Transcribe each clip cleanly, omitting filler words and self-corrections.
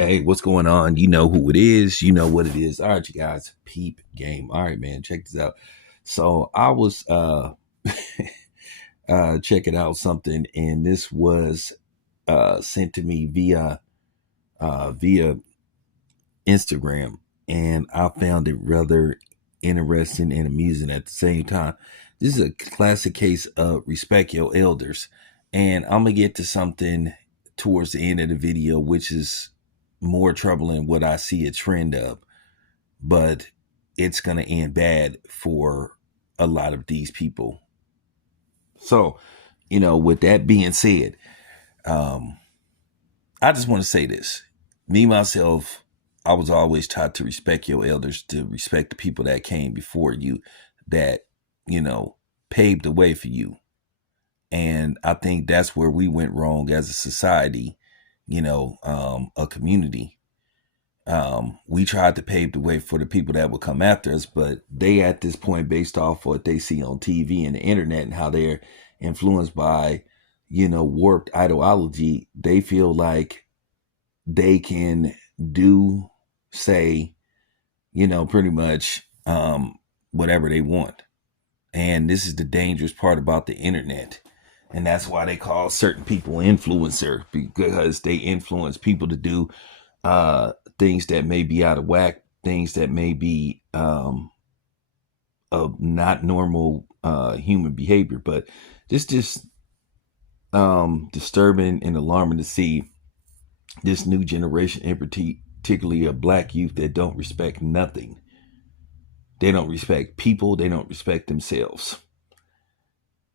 Hey, what's going on? You know who it is. You know what it is. All right, you guys, peep game. All right, man, check this out. So I was checking out something, and this was sent to me via Instagram, and I found it rather interesting and amusing at the same time. This is a classic case of respect your elders, and I'm gonna get to something towards the end of the video, which is more troubling what I see a trend of, but it's gonna end bad for a lot of these people. So, with that being said, um, I just want to say this. Me, myself, I was always taught to respect your elders, to respect the people that came before you, that, you know, paved the way for you. And I think that's where we went wrong as a society, a community. We tried to pave the way for the people that would come after us, but they at this point, based off what they see on TV and the internet and how they're influenced by, warped ideology, they feel like they can do, say, pretty much whatever they want. And this is the dangerous part about the internet. And that's why they call certain people influencer, because they influence people to do things that may be out of whack, things that may be of not normal human behavior. But this just disturbing and alarming to see this new generation, in particularly a black youth, that don't respect nothing. They don't respect people. They don't respect themselves.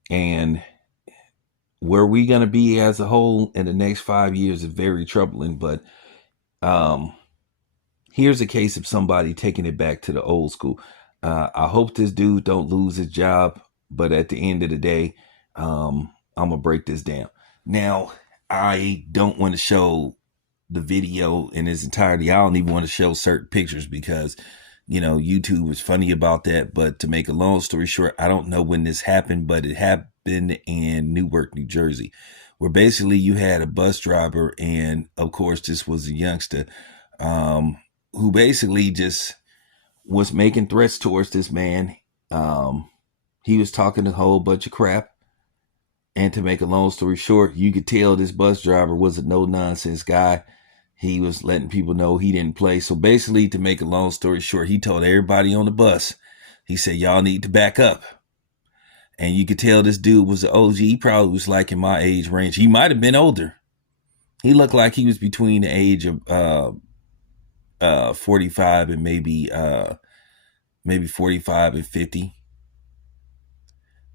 And where we going to be as a whole in the next 5 years is very troubling. But here's a case of somebody taking it back to the old school. I hope this dude don't lose his job. But at the end of the day, I'm going to break this down. Now, I don't want to show the video in its entirety. I don't even want to show certain pictures because, YouTube is funny about that. But to make a long story short, I don't know when this happened, but it happened in Newark, New Jersey, where basically you had a bus driver, and of course this was a youngster who basically just was making threats towards this man. He was talking a whole bunch of crap. And to make a long story short, you could tell this bus driver was a no-nonsense guy. He was letting people know he didn't play. So basically, to make a long story short, he told everybody on the bus, he said, y'all need to back up. And you could tell this dude was an OG. He probably was like in my age range. He might have been older. He looked like he was between the age of 45 and maybe 45 and 50.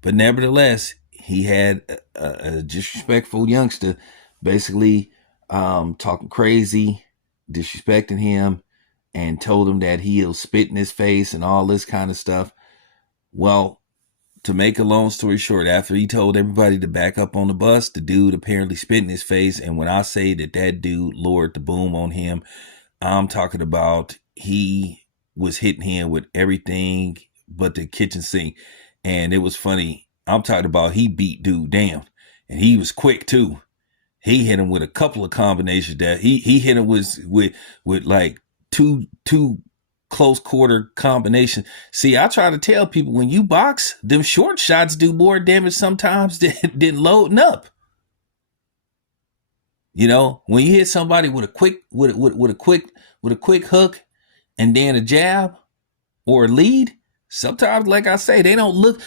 But nevertheless, he had a disrespectful youngster basically talking crazy, disrespecting him, and told him that he'll spit in his face and all this kind of stuff. Well, to make a long story short, after he told everybody to back up on the bus, the dude apparently spit in his face. And when I say that dude lowered the boom on him, I'm talking about he was hitting him with everything but the kitchen sink. And it was funny. I'm talking about he beat dude down, and he was quick too. He hit him with a couple of combinations that he hit him with like two close quarter combinations. See, I try to tell people, when you box, them short shots do more damage sometimes than loading up. When you hit somebody with a quick hook and then a jab or a lead, sometimes, like I say, they don't look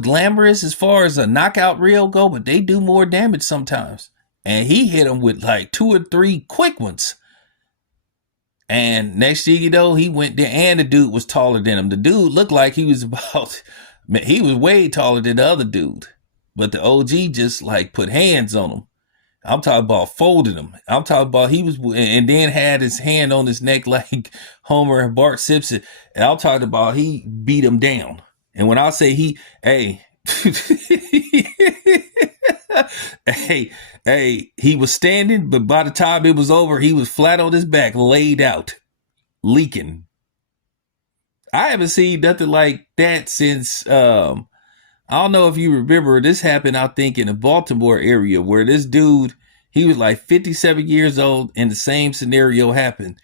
glamorous as far as a knockout reel go, but they do more damage sometimes. And he hit him with like 2 or 3 quick ones. And next thing you know, he went there, and the dude was taller than him. The dude looked like he was he was way taller than the other dude. But the OG just like put hands on him. I'm talking about folded him. I'm talking about he was, and then had his hand on his neck like Homer and Bart Simpson. And I'm talking about he beat him down. And when I say hey, he was standing, but by the time it was over, he was flat on his back, laid out, leaking. I haven't seen nothing like that since, I don't know if you remember, this happened, I think, in the Baltimore area, where this dude, He was like 57 years old, and the same scenario happened.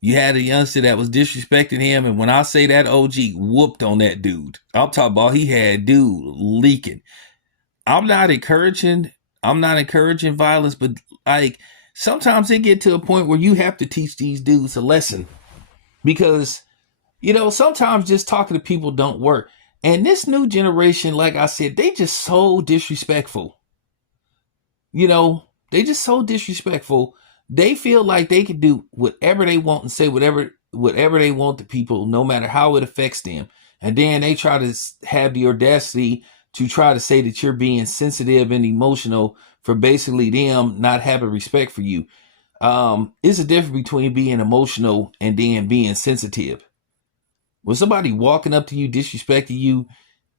You had a youngster that was disrespecting him, and when I say that OG whooped on that dude, I'm talking about he had dude leaking. I'm not encouraging. I'm not encouraging violence, but like sometimes it get to a point where you have to teach these dudes a lesson because sometimes just talking to people don't work. And this new generation, like I said, they just so disrespectful. They just so disrespectful. They feel like they can do whatever they want and say whatever they want to people, no matter how it affects them. And then they try to have the audacity to try to say that you're being sensitive and emotional for basically them not having respect for you. It's a difference between being emotional and then being sensitive. When somebody walking up to you, disrespecting you,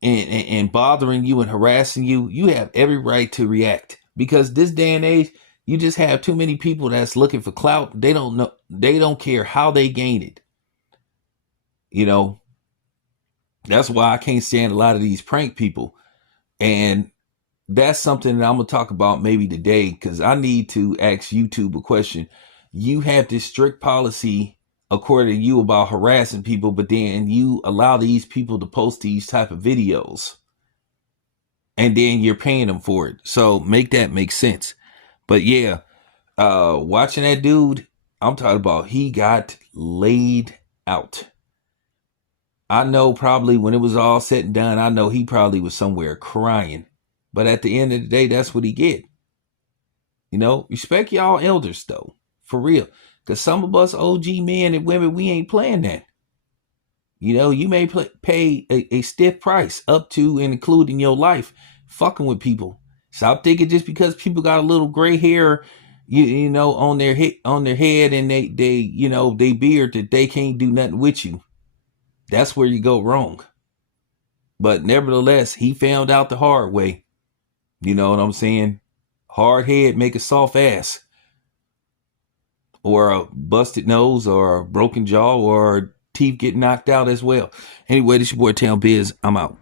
and bothering you and harassing you, you have every right to react. Because this day and age, you just have too many people that's looking for clout. They don't know. They don't care how they gain it. That's why I can't stand a lot of these prank people. And that's something that I'm going to talk about maybe today because I need to ask YouTube a question. You have this strict policy according to you about harassing people, but then you allow these people to post these type of videos and then you're paying them for it. So make that make sense. But yeah, watching that dude, I'm talking about he got laid out. I know probably when it was all said and done, I know he probably was somewhere crying. But at the end of the day, that's what he get. Respect y'all elders though, for real. Because some of us OG men and women, we ain't playing that. You may pay a stiff price up to and including your life fucking with people. Stop thinking just because people got a little gray hair, on their head and they beard that they can't do nothing with you. That's where you go wrong. But nevertheless, he found out the hard way. You know what I'm saying? Hard head make a soft ass. Or a busted nose or a broken jaw or teeth get knocked out as well. Anyway, this your boy Town Biz. I'm out.